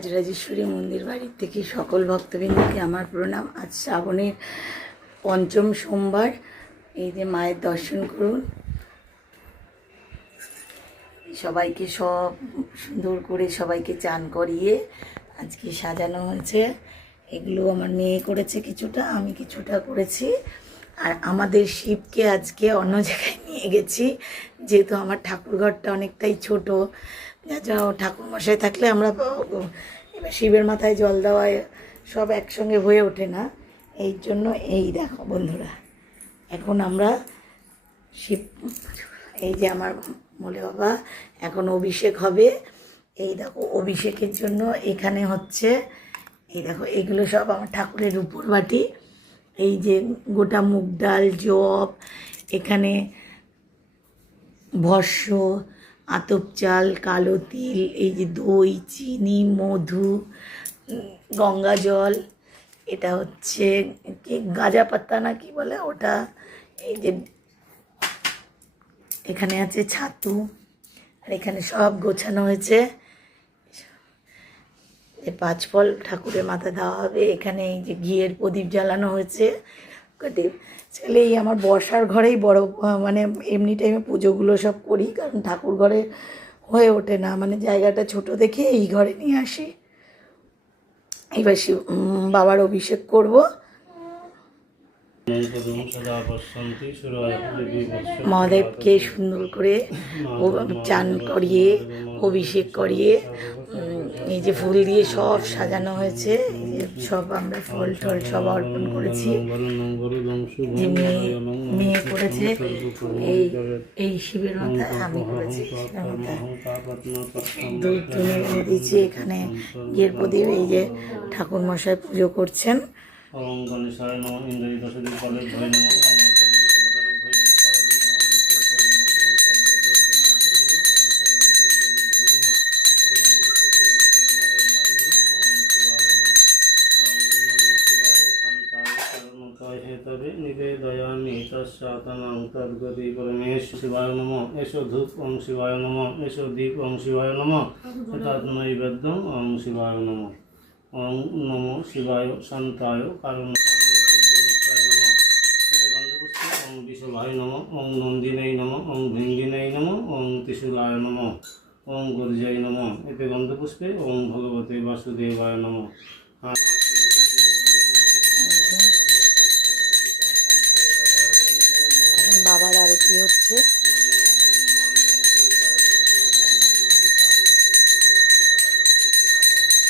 রাজরাজেশ্বরী মন্দির বাড়ির থেকে সকল ভক্তবৃন্দকে আমার প্রণাম। আজ শ্রাবণের পঞ্চম সোমবার। এই যে মায়ের দর্শন করুন। সবাইকে সব সুন্দর করে সবাইকে চান করিয়ে আজকে সাজানো হয়েছে। এগুলো আমার মেয়ে করেছে কিছুটা, আমি কিছুটা করেছি। আর আমাদের শিবকে আজকে অন্য জায়গায় নিয়ে গেছি, যেহেতু আমার ঠাকুরঘরটা অনেকটাই ছোট। যা ঠাকুরমশাই থাকলে আমরা এবার শিবের মাথায় জল দেওয়ায় সব একসঙ্গে হয়ে ওঠে না। এই জন্য এই দেখো বন্ধুরা, এখন আমরা শিব, এই যে আমার বলে বাবা এখন অভিষেক হবে। এই দেখো অভিষেকের জন্য এখানে হচ্ছে, এই দেখো এগুলো সব আমার ঠাকুরের উপর বাটি। এই যে গোটা মুগ ডাল, জব, এখানে ভস্য, আতপ চাল, কালো তিল, এই যে দই, চিনি, মধু, গঙ্গা জল, এটা হচ্ছে কি গাঁজা পাতা না কি বলে ওটা, এই যে এখানে আছে ছাতু, আর এখানে সব গোছানো হয়েছে। এই 5 ফল ঠাকুরের মাথায় দেওয়া হবে। এখানে এই যে ঘিয়ের প্রদীপ জ্বালানো হয়েছে। ছেলে এই আমার বসার ঘরেই বড়, মানে এমনি টাইমে পুজোগুলো সব করি, কারণ ঠাকুর ঘরে হয়ে ওঠে না, মানে জায়গাটা ছোট দেখে এই ঘরে নিয়ে আসি। এবার বাবার অভিষেক করব। মহাদেবকে সুন্দর করে চান করিয়ে অভিষেক করিয়ে এই যে ফুল দিয়ে সব সাজানো হয়েছে। সব আমরা ফল টল সব অর্পণ করেছি। যে মেয়ে করেছে এই শিবের মাথায়, আমি করেছি শিবের মাথায় দুধ তুলে দিয়েছি। এখানে গিয়ের প্রদীপ, এই যে ঠাকুর মশাই পুজো করছেন। ওম গণেশায় নমঃ ইন্দ্রিয় দশদিক বলে ভয় নমঃ ওম নিবেদয়ামি তস্যাতনং তদ্গতি পরমেশ শিবায় নমঃ এষো ধূপ ওম শিবায় নমঃ এষো দীপ ওম শিবায় নমঃ তৎ নৈবেদ্যং ওম শিবায় নমঃ ওম নমো শিবায় শান্তায় কারণ ওম বিশভায় নমঃ ওম নন্দিনেই নমঃ ওম ভৃঙ্গিনেই নমঃ ওম ত্রিশূলায় নমঃ ওম গর্জায় নমঃ এতে গন্ধপুষ্পে ওম ভগবতে বাসুদেবায় নমঃ। বাবার আরতি হচ্ছে।